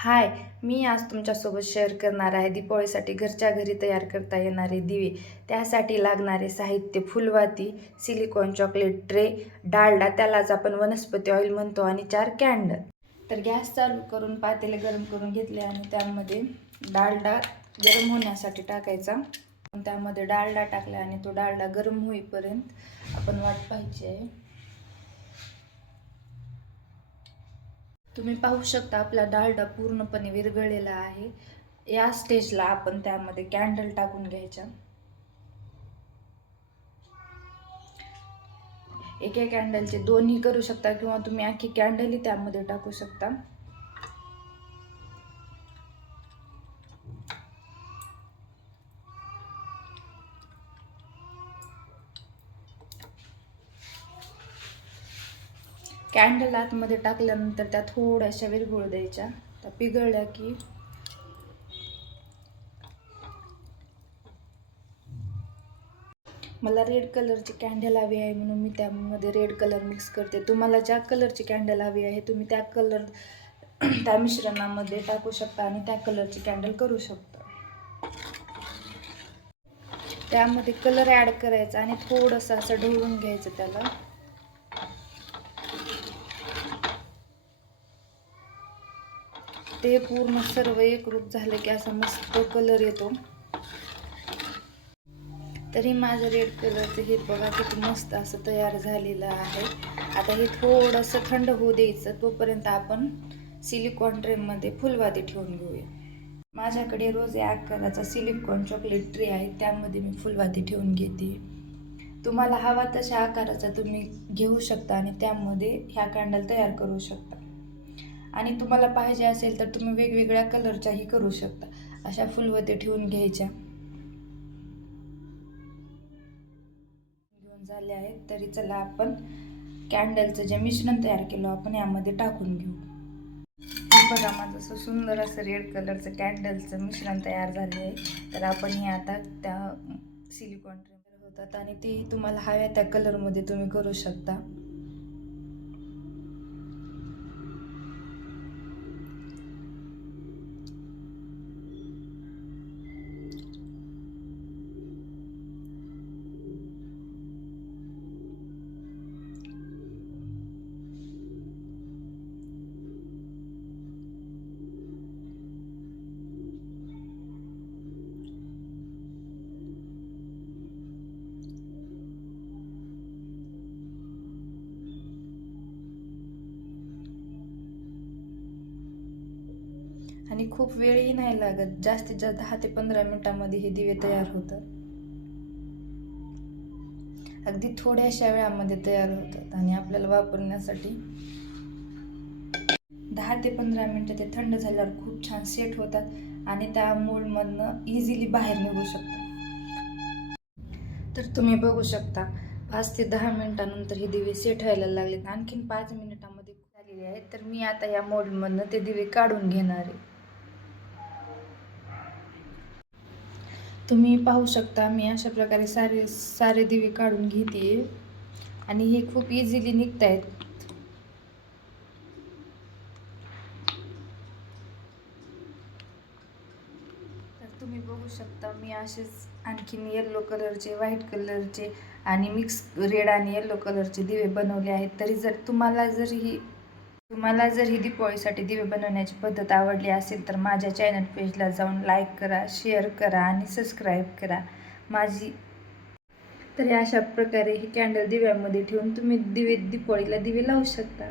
हाय, मी आज तुमच्यासोबत शेअर करणार आहे दीपावलीसाठी घरच्या घरी तयार करता येणारे दिवे. त्यासाठी लागणारे साहित्य: फुलवाती, सिलिकॉन चॉकलेट ट्रे, डालडा त्यालाच आपण वनस्पती ऑइल म्हणतो आणि 4 कॅन्डल. तर गॅस चालू करून पातेले गरम करून घेतले आणि त्यामध्ये डालडा गरम होण्यासाठी टाकायचा. त्यामध्ये डालडा टाकला आणि तो डालडा गरम होईपर्यंत आपण वाट पाहायची आहे. तुम्ही पाहू शकता आपला डालडा पूर्णपणे विरघळलेला आहे. या स्टेजला आपण त्यामध्ये कॅन्डल टाकून घ्यायच्या. एका कॅन्डलचे दोन्ही करू शकता किंवा तुम्ही आखी कॅन्डलही त्यामध्ये टाकू शकता. कॅन्डल आतमध्ये टाकल्यानंतर त्या थोड्याशा विरघळू द्यायच्या. त्या पिघळल्या की मला रेड कलरची कॅन्डल हवी आहे म्हणून मी त्यामध्ये रेड कलर मिक्स करते. तुम्हाला ज्या कलरची कॅन्डल हवी आहे तुम्ही त्या कलर त्या मिश्रणामध्ये टाकू शकता आणि त्या कलरची कॅन्डल करू शकता. त्यामध्ये कलर ॲड करायचा आणि थोडंसं असं ढवळून घ्यायचं त्याला. ते पूर्ण सर्व एकरूप झालं की असा मस्त कलर येतो. तरी माझं रेड कलरचं हे बघा किती मस्त असं तयार झालेलं आहे. आता हे थोडंसं थंड होऊ द्यायचं. तोपर्यंत आपण सिलिकॉन ट्रेमध्ये फुलवाती ठेवून घेऊया. माझ्याकडे रोज या आकाराचा सिलिकॉन चॉकलेट ट्रे आहे, त्यामध्ये मी फुलवाती ठेवून घेते. तुम्हाला हवा तशा आकाराचा तुम्ही घेऊ शकता आणि त्यामध्ये ह्या कॅन्डल तयार करू शकता. आणि तुम्हाला पाहिजे असेल तर तुम्ही वेगवेगळ्या कलरच्याही करू शकता. अशा फुलवाती ठेवून घ्यायच्या. घेऊन झाले आहेत. तरी चला आपण कॅन्डलचं जे मिश्रण तयार केलं आपण यामध्ये टाकून घेऊ. बघा माझं असं सुंदर असं रेड कलरचं कॅन्डलचं मिश्रण तयार झाले आहे. तर आपण हे आता त्या सिलिकॉन ट्रेमध्ये होतात आणि ती तुम्हाला हव्या त्या कलरमध्ये तुम्ही करू शकता. आणि खूप वेळही नाही लागत. जास्तीत जास्त 10 ते 15 मिनिटांमध्ये हे दिवे तयार होतात. अगदी थोड्याशा वेळामध्ये तयार होतात आणि आपल्याला वापरण्यासाठी 10 ते 15 मिनिटं ते थंड झाल्यावर खूप छान सेट होतात आणि त्या मोल्डमधनं इझिली बाहेर निघू शकतात. तर तुम्ही बघू शकता 5 ते 10 मिनिटांनंतर हे दिवे सेट व्हायला लागलेत. आणखीन 5 मिनिटांमध्ये झालेले आहेत. तर मी आता या मोल्डमधनं ते दिवे काढून घेणार आहे. तुम्ही पाहू शकता मी अशा प्रकारे सारे दिवे काढून घेते आणि हे खूप इझिली निघत आहेत. तर तुम्ही बघू शकता मी असेच आणखीन येलो कलरचे, व्हाईट कलरचे आणि मिक्स रेड आणि येलो कलरचे दिवे बनवले आहेत. तरी जर तुम्हाला जर ही दीपावलीसाठी दिवे बनवण्याची पद्धत आवडली असेल तर माझ्या चॅनल पेजला जाऊन लाईक करा, शेअर करा आणि सबस्क्राईब करा. तर अशा प्रकारे हे कॅन्डल दिव्यामध्ये ठेवून तुम्ही दीपावलीला दिवे लावू शकता.